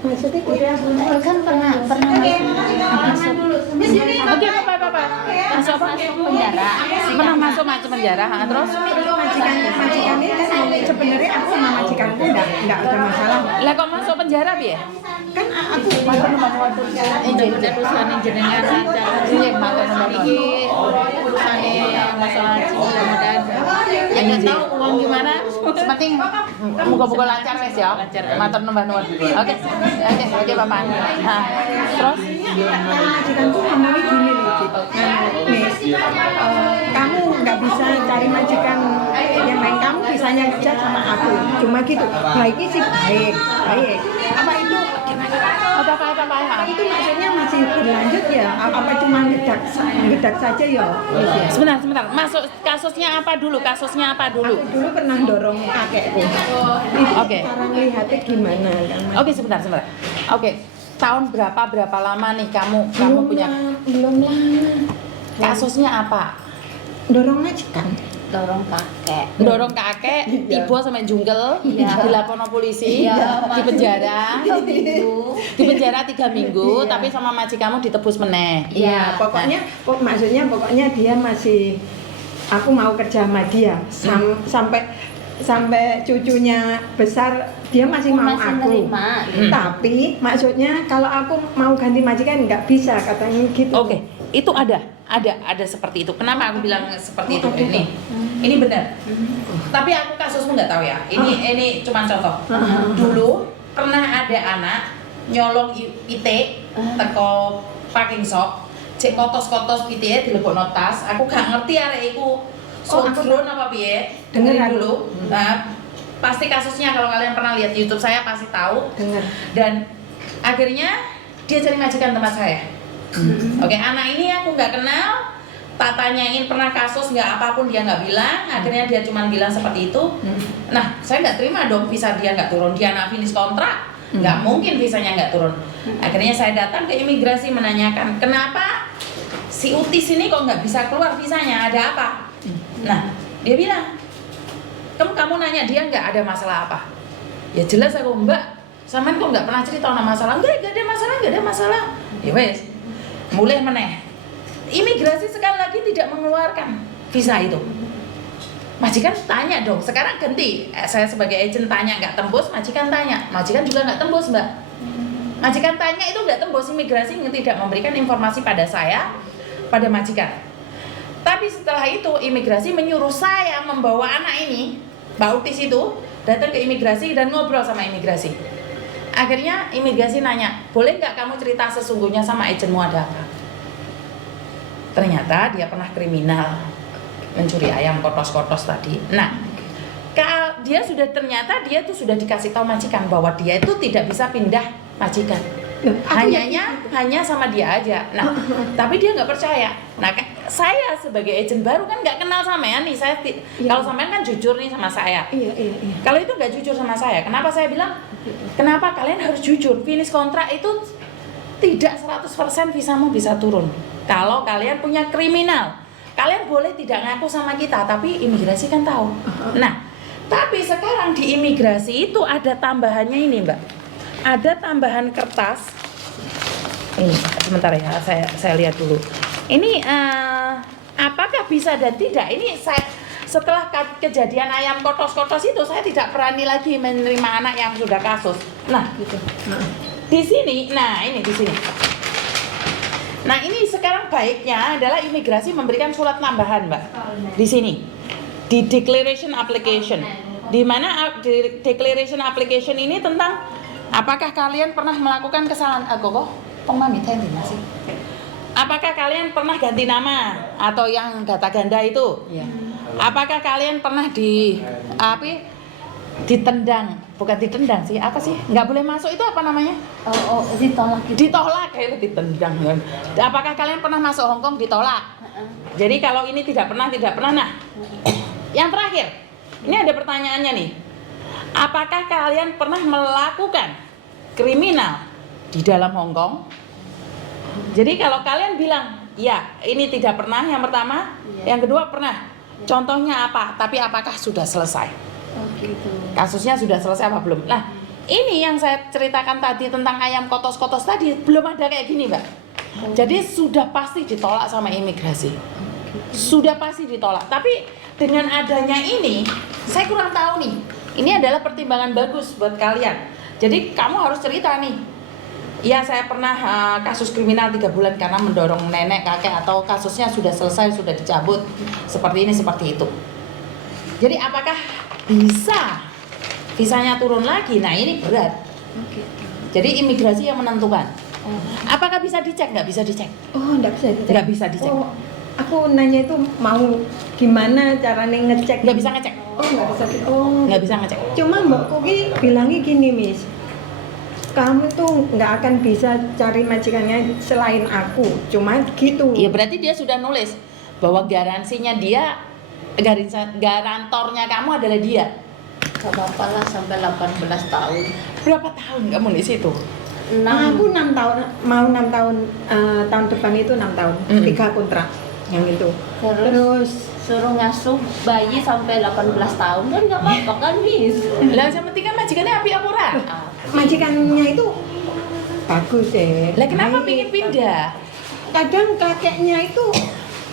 Maksudnya kan pernah masuk Oke, apa? Masuk apa? penjara. Pernah masuk penjara, terus? majikan ini kan sebenarnya aku sama majikanku enggak ada masalah. Lah kok masuk penjara piye? Kan aku Urusan jenengan lancar. Iya, matur nuwun. Iki urusane masalah haji mudah-mudahan. Yang nggak tahu uang gimana. Sepenting muga-muga lancar wis ya. Lancar. Matur nuwun. Oke, Bapak. Nah, terus majikanku ngomongnya gini loh, Cik. Nih, kamu nggak bisa cari majikan yang lain, kamu bisanya kerja sama aku. Cuma gitu, baiknya sih baik. Apa itu apa? itu maksudnya masih berlanjut ya? Apa cuma ngedak saja ya? Sebentar. Masuk kasusnya apa dulu? Aku dulu pernah dorong kakekku. Oke. Cara ngelihatnya gimana kan? Oke, sebentar. Oke. Tahun berapa lama nih kamu punya belum lama. kasusnya apa? Dorong majikan. Dorong kakek. Dorong kakek, Iya. tiba sampai jungkel, Iya. dilaporno polisi, Iya, di penjara. Ibu. Di penjara 3 minggu, Iya. tapi sama majikanmu ditebus meneh. Iya, pokoknya dia masih, aku mau kerja sama dia sampai cucunya besar dia masih mau Masih aku. nerima. Tapi maksudnya kalau aku mau ganti majikan nggak bisa katanya gitu. Oke, itu ada seperti itu. Kenapa aku bilang seperti itu? Apa itu? Ini benar. Tapi aku kasusmu nggak tahu ya. Ini cuma contoh. Dulu pernah ada anak nyolong PT teko parking shop, cek kotos-kotos PT dilebokno tas. Aku gak ngerti arek iku drone apa piye. Dengeran Dulu. Nah, pasti kasusnya kalau kalian pernah lihat YouTube saya pasti tahu. Dengar. Dan akhirnya dia cari majikan tempat saya. Oke, anak ini aku nggak kenal, tak tanyain pernah kasus nggak, apapun dia nggak bilang. Akhirnya dia cuma bilang seperti itu. Nah, saya nggak terima dong visa dia nggak turun, dia anak finish kontrak, nggak mungkin visanya nggak turun. Akhirnya saya datang ke imigrasi menanyakan kenapa si Utis ini kok nggak bisa keluar visanya, ada apa? Nah, dia bilang, kamu nanya dia nggak ada masalah apa? Ya jelas aku, Mbak, sampean kok nggak pernah cerita ada masalah? Nggak ada masalah. Ya wes, mulai meneh. Imigrasi sekali lagi tidak mengeluarkan visa itu. Majikan tanya dong, sekarang ganti. Saya sebagai agent tanya nggak tembus, majikan tanya. Majikan juga nggak tembus, Mbak. Majikan tanya itu nggak tembus, imigrasi tidak memberikan informasi pada saya, pada majikan. Tapi setelah itu imigrasi menyuruh saya membawa anak ini, Mbak Utis itu, datang ke imigrasi dan ngobrol sama imigrasi. Akhirnya imigrasi nanya, boleh nggak kamu cerita sesungguhnya sama agenmu ada apa? Ternyata dia pernah kriminal, mencuri ayam kotos-kotos tadi. Nah, ternyata dia tuh sudah dikasih tahu majikan bahwa dia itu tidak bisa pindah majikan. Hanya sama dia aja. Nah, tapi dia nggak percaya. Nah, saya sebagai agent baru kan nggak kenal sampean nih. Kalau sampean kan jujur nih sama saya. Iya. Kalau itu nggak jujur sama saya, kenapa saya bilang? Kenapa kalian harus jujur? Finish kontrak itu tidak 100% visamu bisa turun. Kalau kalian punya kriminal, kalian boleh tidak ngaku sama kita, tapi imigrasi kan tahu. Nah, tapi sekarang di imigrasi itu ada tambahannya ini, Mbak. Ada tambahan kertas. Ini sebentar ya, saya lihat dulu. Ini apakah bisa dan tidak? Ini saya setelah kejadian ayam kotos-kotos itu saya tidak berani lagi menerima anak yang sudah kasus. Nah, gitu. Di sini, ini di sini. Nah, ini sekarang baiknya adalah imigrasi memberikan surat tambahan, Mbak. Di sini. Di declaration application. Di mana declaration application ini tentang apakah kalian pernah melakukan kesalahan apakah kalian pernah ganti nama atau yang data ganda itu? Iya. Apakah kalian pernah ditendang? Bukan ditendang sih, apa sih? Nggak boleh masuk itu apa namanya? Ditolak gitu. Ditolak, kayak ditendang kan. Apakah kalian pernah masuk Hong Kong ditolak? Jadi kalau ini tidak pernah. Nah, yang terakhir, ini ada pertanyaannya nih. Apakah kalian pernah melakukan kriminal di dalam Hong Kong? Jadi kalau kalian bilang, ya ini tidak pernah yang pertama, yang kedua pernah. Contohnya apa? Tapi apakah sudah selesai? Oh gitu. Kasusnya sudah selesai apa belum? Nah, ini yang saya ceritakan tadi tentang ayam kotos-kotos tadi belum ada kayak gini, Mbak. Jadi sudah pasti ditolak sama imigrasi. Sudah pasti ditolak. Tapi dengan adanya ini, saya kurang tahu nih. Ini adalah pertimbangan bagus buat kalian. Jadi kamu harus cerita nih. Ya, saya pernah kasus kriminal 3 bulan karena mendorong nenek kakek, atau kasusnya sudah selesai, sudah dicabut. Seperti ini, seperti itu. Jadi apakah bisa visanya turun lagi? Nah, ini berat. Jadi imigrasi yang menentukan. Apakah bisa dicek? Nggak bisa dicek. Oh, nggak bisa dicek. Nggak bisa dicek. Oh, aku nanya itu mau gimana caranya ngecek? Nggak bisa ngecek. Oh, nggak bisa. Oh, Nggak bisa ngecek. cuma Mbak Kuki bilangnya gini, Miss. Kamu tuh nggak akan bisa cari majikannya selain aku. Cuma gitu. Ya berarti dia sudah nulis bahwa garansinya dia, garantornya kamu adalah dia. Gak apa-apa lah sampai 18 tahun. Berapa tahun kamu di situ? 6. Aku 6 tahun, mau 6 tahun, tahun depan itu 6 tahun, 3 kontrak yang itu. Terus Suruh ngasuh bayi sampai 18 tahun kan nggak apa-apa kan, Miss? Lah yang penting kan majikannya api apa ora? majikannya itu bagus ya. Lah kenapa pengen pindah? Kadang kakeknya itu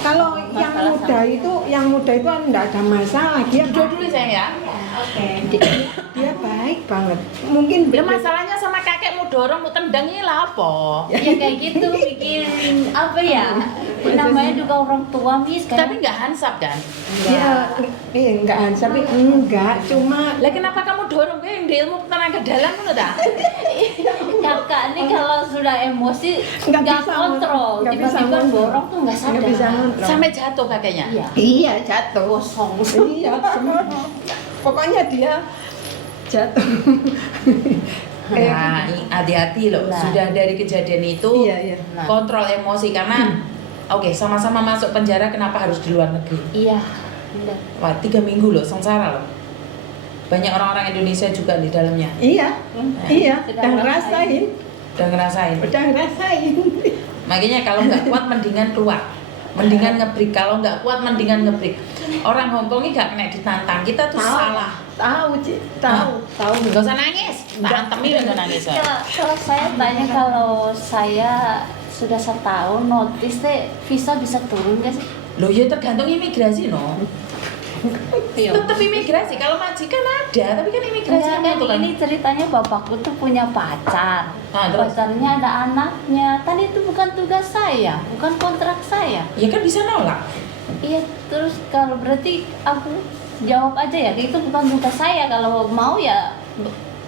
kalau yang muda itu enggak ada masalah, dia Duduk dulu sayang ya. dia baik banget. Mungkin Lah masalahnya sama kakek mau dorong, mau tendang ini lah apa? Ya kayak gitu, bikin apa ya? Namanya juga orang tua, Miss. Tapi nggak hansap kan? dia enggak tapi enggak, cuma Lah kenapa kamu dorong? Gue yang di ilmu tenaga dalam kan udah. Kakak ini kalau sudah emosi Nggak nggak bisa kontrol, nggak bisa tiba-tiba kontrol. dorong tuh nggak sadar. Nggak bisa kontrol. Sampai jatuh kakeknya. Iya. iya jatuh. Kosong. Iya, pokoknya dia jatuh. Nah, hati-hati loh. Nah. Sudah dari kejadian itu Iya. Nah. kontrol emosi karena oke, sama-sama masuk penjara, kenapa harus di luar negeri? Iya. Benar. Wah, 3 minggu loh, sengsara loh. Banyak orang-orang Indonesia juga di dalamnya. Iya, iya, Sudah udah ngerasain, Udah ngerasain. udah ngerasain. Makanya kalau nggak kuat mendingan keluar. Mendingan ngebreak. Kalau nggak kuat mendingan ngebreak. Orang Hongkong ini nggak kena ditantang. Kita tuh salah. Tahu, Ci, tahu. Nggak usah nangis. Tak antemin nggak nangis. Kalau saya tanya, kalau saya sudah setahun notis teh visa bisa turun nggak sih? Loh ya tergantung imigrasi no. Iya. Tetap imigrasi. Kalau majikan ada, tapi kan imigrasi Enggak, yang kan menentukan. ini ceritanya bapakku tuh punya pacar. Nah, terus? Pacarnya ada anaknya. Kan itu bukan tugas saya, bukan kontrak saya. Ya kan bisa nolak. Iya, terus kalau berarti aku jawab aja ya, itu bukan tugas saya. Kalau mau ya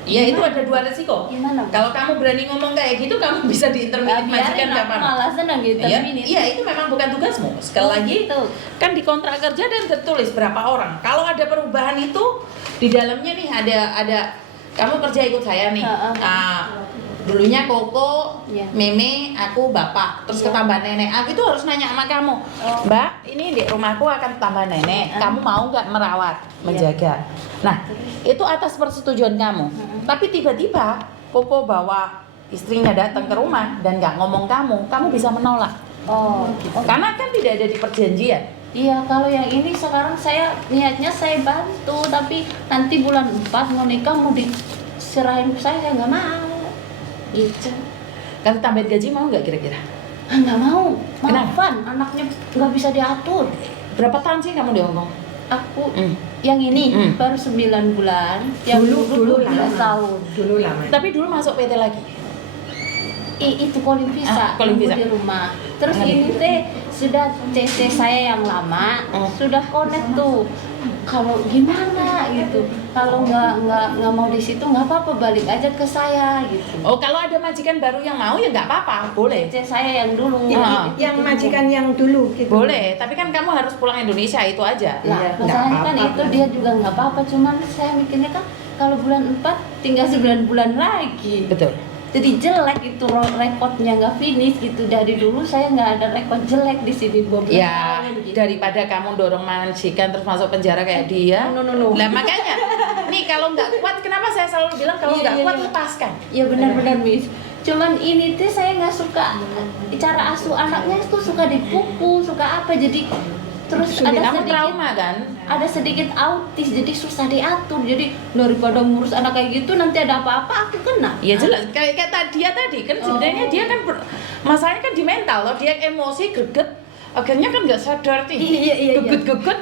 Ya itu ada 2 resiko. gimana? Kalau kamu berani ngomong kayak gitu, kamu bisa diintervensi majikan biarin aku kapan? malah senang gitu. Iya, itu memang bukan tugasmu. Sekali lagi, Gitu. kan di kontrak kerja dan tertulis berapa orang. Kalau ada perubahan itu di dalamnya nih ada kamu kerja ikut saya nih. Dulunya Koko, Iya. Meme, aku bapak, terus Iya. ketambah nenek. Aku itu harus nanya sama kamu, Mbak, ini di rumahku akan tambah nenek. Kamu mau nggak merawat, menjaga? Nah, itu atas persetujuan kamu. Tapi tiba-tiba Koko bawa istrinya datang ke rumah dan nggak ngomong kamu bisa menolak. Oh, Karena kan tidak ada di perjanjian. iya, kalau yang ini sekarang saya niatnya saya bantu, tapi nanti bulan 4 mau nikah mau diserahin ke saya nggak mau. Gitu. Kalau tambahin gaji mau nggak kira-kira? Nggak mau. Kenapa? Maafan, anaknya nggak bisa diatur. Berapa tahun sih kamu di Hongkong? Aku yang ini baru 9 bulan, yang dulu 12 tahun. Dulu lama. Tapi dulu masuk PT lagi. Itu calling visa, Calling nunggu visa. di rumah. Terus Ngerti. ini teh sudah CC saya yang lama, sudah connect tuh. Kalau gimana gitu, kalau nggak mau di situ nggak apa-apa, balik aja ke saya gitu. Oh, kalau ada majikan baru yang mau ya nggak apa-apa, boleh. CC saya yang dulu. Yang majikan yang dulu gitu. Boleh, tapi kan kamu harus pulang Indonesia itu aja. Lah, Iya, nggak masalahnya kan apa-apa. itu dia juga nggak apa-apa, cuman saya mikirnya kan kalau bulan 4 tinggal 9 bulan lagi. Betul. Jadi jelek itu rekodnya nggak finish gitu. Dari dulu saya nggak ada rekod jelek di sini 12 Ya, tahun gitu. daripada kamu dorong majikan terus masuk penjara kayak dia. No. Lah makanya, nih kalau nggak kuat, kenapa saya selalu bilang kalau Iya, nggak iya, kuat iya. lepaskan. Ya benar-benar Miss. Cuman ini tuh saya nggak suka cara asuh anaknya tuh, suka dipukul, suka apa, jadi terus Sulit. ada Kamu sedikit trauma kan? ada sedikit autis, jadi susah diatur. Jadi daripada ngurus anak kayak gitu nanti ada apa-apa aku kena. Ya jelas, kayak dia tadi kan sebenarnya dia kan masalahnya kan di mental loh, dia emosi greget, akhirnya kan nggak sadar nih, Iya. geget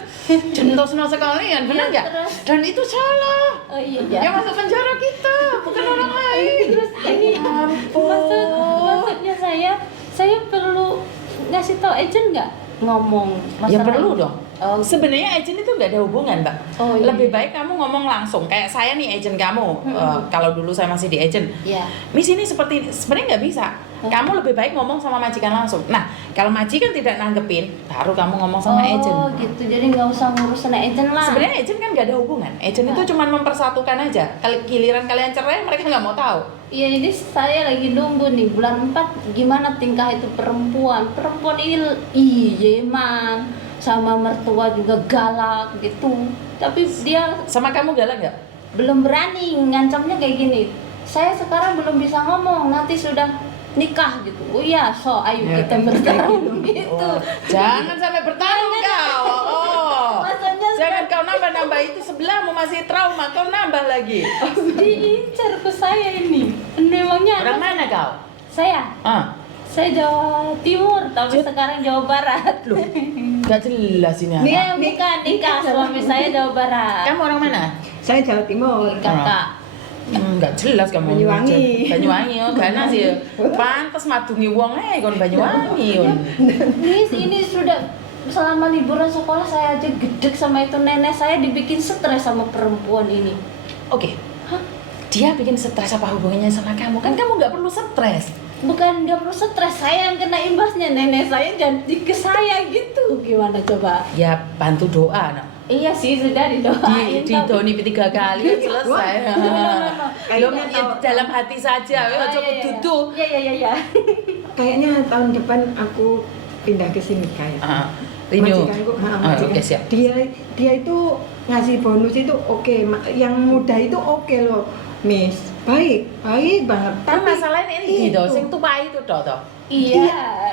jentosno sekalian, benar Iya, nggak? terus. Dan itu salah. Oh iya. Yang masuk penjara kita, bukan orang lain. Terus ini maksudnya saya perlu ngasih tahu agent nggak ngomong Ya masalah perlu ini? dong. Oh, Sebenarnya agent itu nggak ada hubungan, Mbak. Oh, iya. Lebih baik kamu ngomong langsung. Kayak saya nih agent kamu. Kalau dulu saya masih di agent. Iya. Miss ini seperti sebenarnya nggak bisa. Kamu lebih baik ngomong sama majikan langsung. Nah, kalau majikan tidak nanggepin, baru kamu ngomong sama agent. Oh gitu, jadi nggak usah ngurusin agent lah. Sebenarnya agent kan nggak ada hubungan. Agent itu cuma mempersatukan aja. Kalau giliran kalian cerai, mereka nggak mau tahu. Iya, ini saya lagi nunggu nih bulan 4 gimana tingkah itu perempuan. Perempuan ini yeman, sama mertua juga galak gitu. Tapi dia Sama kamu galak nggak? belum berani ngancamnya kayak gini. Saya sekarang belum bisa ngomong, nanti sudah nikah gitu. Oh iya, so ayo Ya, kita bertarung gitu. Oh, jangan sampai bertarung kau. Oh. Maksudnya Jangan kau nambah-nambah itu sebelahmu masih trauma, kau nambah lagi. diincar ke saya ini. Memangnya Orang mana kau? saya Jawa Timur, tapi sekarang Jawa Barat. Loh, nggak jelas ini. Dia bukan nikah suami saya Jawa Barat. Kamu orang mana? Saya Jawa Timur. Kakak. Nggak jelas kamu. Banyuwangi. Banyuwangi, oh ganas ya. Pantes madungi wong kon Banyuwangi. Kon. Ini sudah selama liburan sekolah saya aja gedek sama itu nenek saya dibikin stres sama perempuan ini. Oke. Dia bikin stres apa hubungannya sama kamu? Kan kamu nggak perlu stres. Bukan nggak perlu stres, saya yang kena imbasnya, nenek saya jadi ke saya gitu. Gimana coba? Ya bantu doa, no. Iya sih sudah didoain. Di doni 3 kali kan selesai. Kayaknya Ya, dalam hati saja, ya coba duduk. Iya. Kayaknya tahun depan aku pindah ke sini kayak. Renew. Majikanku, Oke, majikan. siap. Dia itu ngasih bonus itu oke. Yang muda itu oke loh, Miss. Baik banget. Kan masalahnya ini itu, sing tupai itu toh. Iya.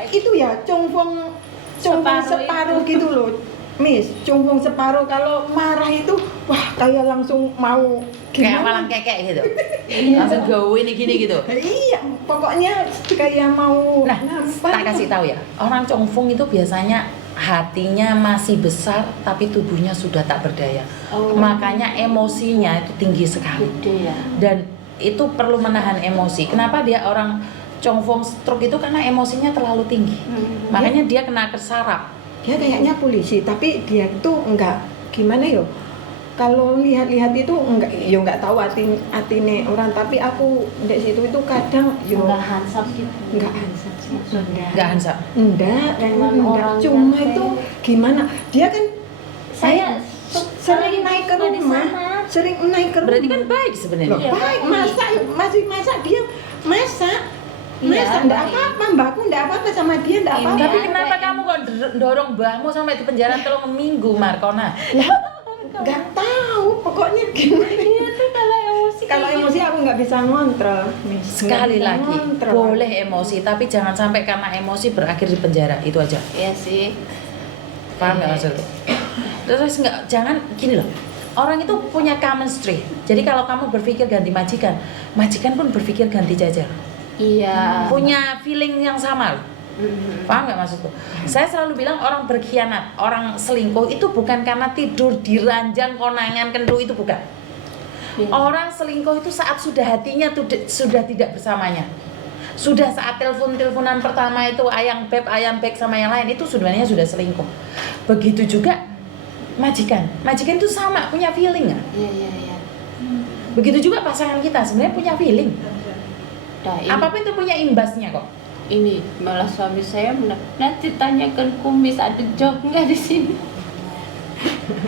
itu ya cungfung separuh gitu loh, Miss. Cungfung separuh kalau marah itu wah kayak langsung mau Kayak gimana? malang kekek gitu. Langsung gawe ini gini gitu. Iya, pokoknya kayak mau Nah, tak kasih tahu ya. Orang congfung itu biasanya hatinya masih besar tapi tubuhnya sudah tak berdaya. Oh. Makanya emosinya itu tinggi sekali. Gede ya. Dan itu perlu menahan emosi. Kenapa dia orang congfung stroke itu karena emosinya terlalu tinggi. Makanya dia kena kesarap. Dia kayaknya polisi, tapi dia itu enggak gimana yo. Kalau lihat-lihat itu enggak tahu atine orang, tapi aku di situ itu kadang yo Enggak hansap gitu. enggak hansap sih. Enggak Hansa. Enggak, Cuman enggak. orang Cuma yang itu gimana? Dia kan Saya sering naik ke suka di rumah, sana. sering naik ke rumah. Berarti kan baik sebenarnya. Loh, Iya, baik, masak, masih masak dia masak. Iya, Masak, enggak baik. apa-apa, mbakku enggak apa-apa sama dia, enggak Ini apa-apa. Tapi ada kenapa yang- kamu kok dorong mbahmu sampai di penjara 3 minggu, Markona? Enggak tahu, pokoknya gimana. Iya tuh kalau emosi. Kalau kayak emosi gitu. aku nggak bisa ngontrol, Miss. Sekali Nggak bisa lagi, ngontrol. boleh emosi, tapi jangan sampai karena emosi berakhir di penjara, itu aja. Iya sih. Paham nggak maksudku? Terus nggak, jangan gini loh. Orang itu punya chemistry. Jadi kalau kamu berpikir ganti majikan, majikan pun berpikir ganti jajar. Iya. Punya feeling yang sama loh. Paham nggak maksudku? Saya selalu bilang orang berkhianat, orang selingkuh itu bukan karena tidur di ranjang konangan kendu, itu bukan. Iya. Orang selingkuh itu saat sudah hatinya sudah tidak bersamanya. Sudah saat teleponan pertama itu ayam beb sama yang lain, itu sebenarnya sudah selingkuh. Begitu juga majikan itu sama, punya feeling nggak? Iya. Begitu juga pasangan kita sebenarnya punya feeling. Nah, ini, Apapun itu punya imbasnya kok. ini malah suami saya nanti tanyakan kumis ada job nggak di sini.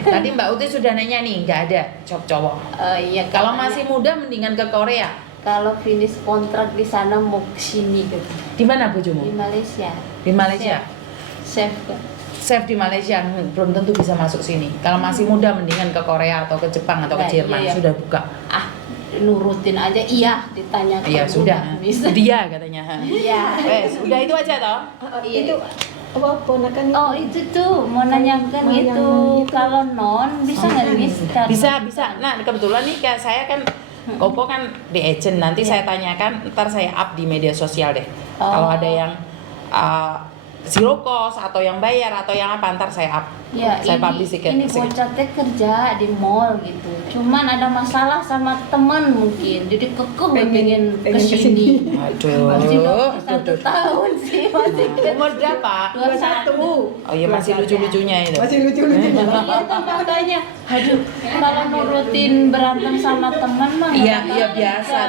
Tadi Mbak Uti sudah nanya nih, nggak ada job cowok. Iya. Kalau katanya, masih muda mendingan ke Korea. kalau finish kontrak di sana mau kesini gitu. Di mana Di bojomu? Malaysia. Di Malaysia. Chef kan. Chef di Malaysia belum tentu bisa masuk sini. Kalau masih muda mendingan ke Korea atau ke Jepang atau ke Nah, Jerman, iya. sudah buka. Nurutin aja iya ditanya Iya sudah. bisa. Dia katanya. Iya. Sudah itu aja toh. Iya. Itu apa ponakan itu? Oh itu tuh mau nanyakan Mau itu yang itu. kalau non bisa nggak bisa? Bisa. Nah, kebetulan nih kayak saya kan Kopo kan di agent, nanti saya tanyakan, ntar saya up di media sosial deh. Oh. Kalau ada yang zero cost atau yang bayar atau yang apa, ntar saya up. Ya, Saya publish ini bocah teh kerja di mall gitu. Cuman ada masalah sama teman mungkin. Jadi kekeh pengen kesini. Masih 21 tahun sih masih Umur berapa? 21. Oh iya, masih lucu-lucunya itu. Masih lucu-lucu. Iya tuh makanya, aduh kalau nurutin berantem sama teman mah Iya, nggak iya apa-apa. biasa.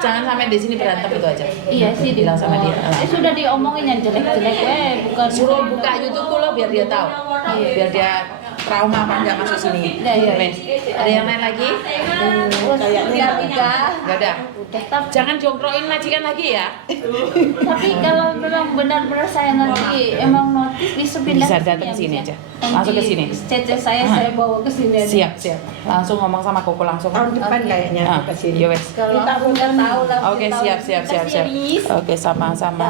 Jangan sampai di sini berantem itu aja. Iya sih bilang sama dia. Sudah diomongin yang jelek-jelek, bukan Suruh buka YouTube lo biar dia tahu. Biar dia trauma apa enggak masuk sini. Iya. Wes. Ada yang lain lagi? Kayaknya Enggak ada. udah tapi, Jangan jongkroin majikan lagi ya. tapi kalau memang benar-benar saya nanti emang notice bisa pindah Bisa ke datang ya, sini bisa. aja. Langsung ke sini. Cece saya bawa ke sini aja. Siap. Langsung ngomong sama Koko langsung. Tahun depan kayaknya Ah, aku ke sini. ya wes. Kalau aku nggak tahu lah. Oke, siap. Kita serius. Oke, sama-sama.